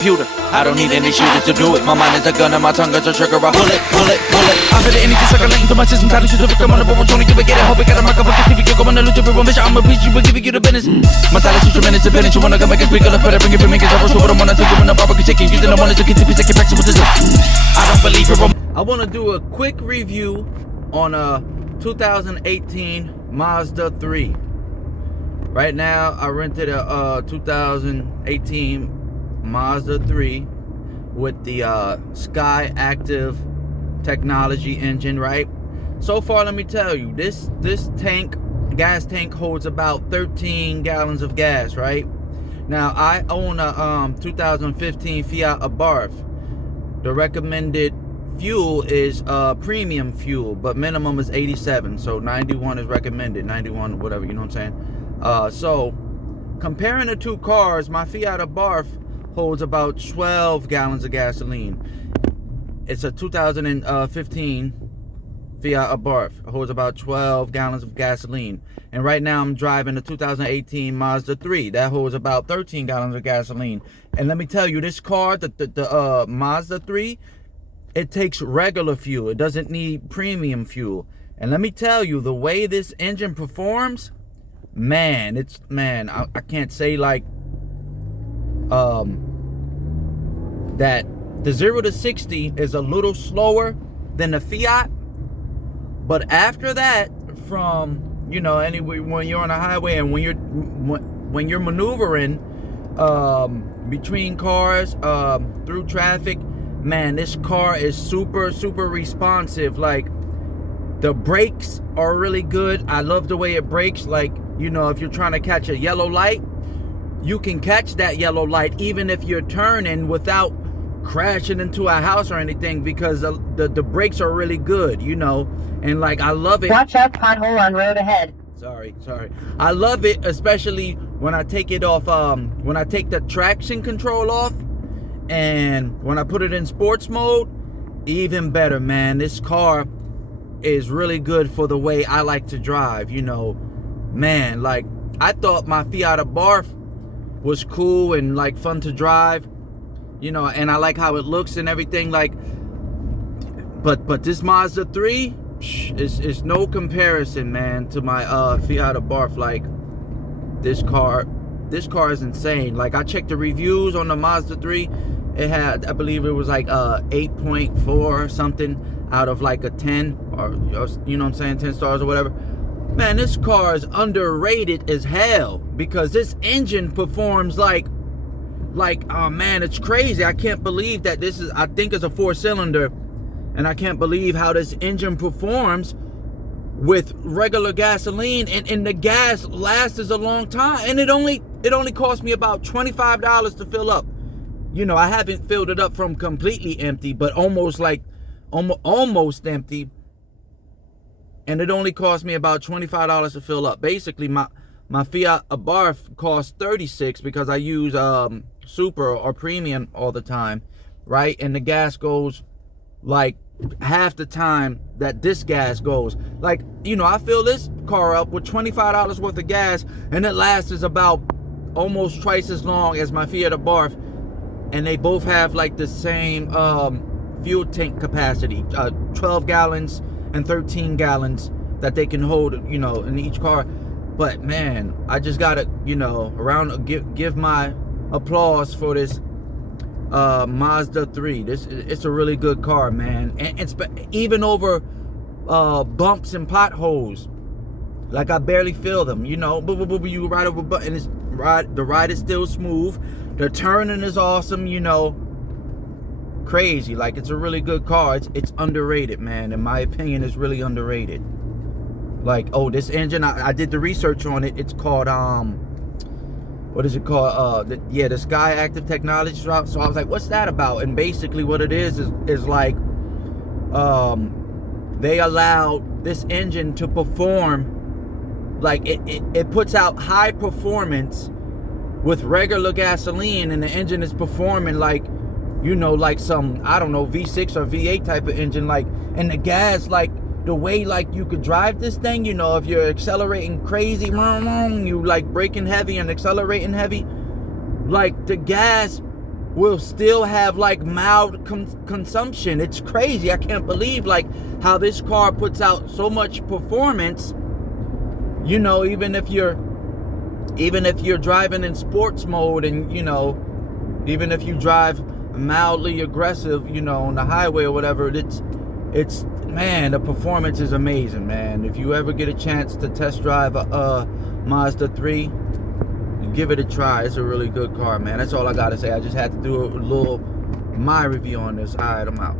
computer. I don't need any shooters to do it. My mind is a gun and my tongue is a trigger. I pull it. I feel the energy circulating through my system. Time to shoot the victim on the board. Trying to give it, get it. Hope it got a microphone. If you go on the loot, everyone bitch, I'm a bitch. You will give you the business. My style is too tremendous. Dependent. You wanna come back and speak on the better. Bring it for me. Cause I was what I wanna take you in the barbecue chicken. Using the one to keep second back with this. I don't believe it. I wanna do a quick review on a 2018 Mazda 3. Right now, I rented a 2018 Mazda 3 with the Sky Active technology engine, right? So far, let me tell you, this gas tank holds about 13 gallons of gas, right? Now, I own a 2015 Fiat Abarth. The recommended fuel is premium fuel, but minimum is 87, so 91 is recommended, 91 whatever, you know what I'm saying? So comparing the two cars, my Fiat Abarth holds about 12 gallons of gasoline. It's a 2015 Fiat Abarth. It holds about 12 gallons of gasoline. And right now I'm driving a 2018 Mazda 3. That holds about 13 gallons of gasoline. And let me tell you, this car, the Mazda 3, it takes regular fuel. It doesn't need premium fuel. And let me tell you, the way this engine performs, man, I can't say like that the 0 to 60 is a little slower than the Fiat, but after that, from anyway, when you're on a highway and when you're maneuvering between cars, through traffic, man, this car is super responsive. Like, the brakes are really good. I love the way it brakes. Like, if you're trying to catch a yellow light, you can catch that yellow light even if you're turning without crashing into a house or anything, because the brakes are really good, and like, I love it. Watch out, pothole on road ahead. Sorry. I love it, especially when I take it off, when I take the traction control off, and when I put it in sports mode, even better, man. This car is really good for the way I like to drive, man. Like, I thought my Fiat Abarth was cool and like fun to drive, and I like how it looks and everything, like, but this Mazda 3 is no comparison, man, to my Fiat Abarth. Like, this car is insane. Like, I checked the reviews on the Mazda 3. It had, I believe it was like 8.4 or something out of like a 10, or 10 stars or whatever. Man, this car is underrated as hell, because this engine performs like, oh man, it's crazy. I can't believe that this is, I think it's a 4-cylinder, and I can't believe how this engine performs with regular gasoline, and the gas lasts a long time, and it only cost me about $25 to fill up. I haven't filled it up from completely empty, but almost empty. And it only cost me about $25 to fill up. Basically, my Fiat Abarth costs $36 because I use super or premium all the time, right? And the gas goes like half the time that this gas goes. Like, I fill this car up with $25 worth of gas, and it lasts about almost twice as long as my Fiat Abarth. And they both have like the same fuel tank capacity, 12 gallons and 13 gallons that they can hold, in each car. But man, I just gotta, give my applause for this Mazda 3. It's a really good car, man. And even over bumps and potholes, like, I barely feel them. You ride over button, the ride is still smooth. The turning is awesome, crazy. Like, it's a really good car. It's underrated, man. In my opinion, it's really underrated. Like, oh, this engine, I did the research on it. It's called what is it called? The Sky Active technology. So I was like, what's that about? And basically what it is like, they allow this engine to perform, like, it puts out high performance with regular gasoline, and the engine is performing like, like some, I don't know, V6 or V8 type of engine, like, and the gas, like, the way, like, you could drive this thing, if you're accelerating crazy, you like braking heavy and accelerating heavy, like, the gas will still have like mild consumption. It's crazy. I can't believe like how this car puts out so much performance. You know, even if you're driving in sports mode, and you know, even if you drive mildly aggressive, you know, on the highway or whatever, it's man, the performance is amazing, man. If you ever get a chance to test drive a Mazda 3, give it a try. It's a really good car, man. That's all I gotta say. I just had to do a little my review on this. All right, I'm out.